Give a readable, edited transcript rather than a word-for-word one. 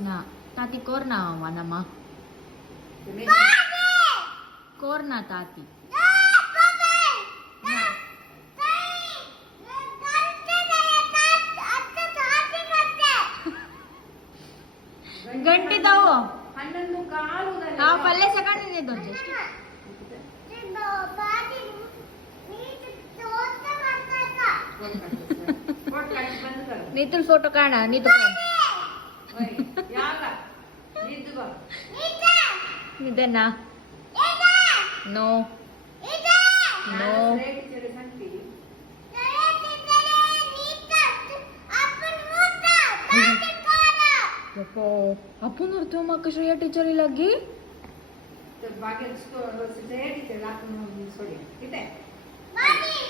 ना ताती कोर ना वानामा कोर ना ताती ಗಂಟೆ ತಾವು ನಾವು ಪಲ್ಲೆ ಸೆಕೆಂಡ್ ಇದೆ ಜಸ್ಟ್ ನೀತುಲ್ ಫೋಟೋ ಕಾಣ ನೀತು ನಿದೆನಾ ನೋ ನೋ आपण अर्थ मग कशा या टीचर लगी तर बाकी टीचर आपण सोडूया ठीक आहे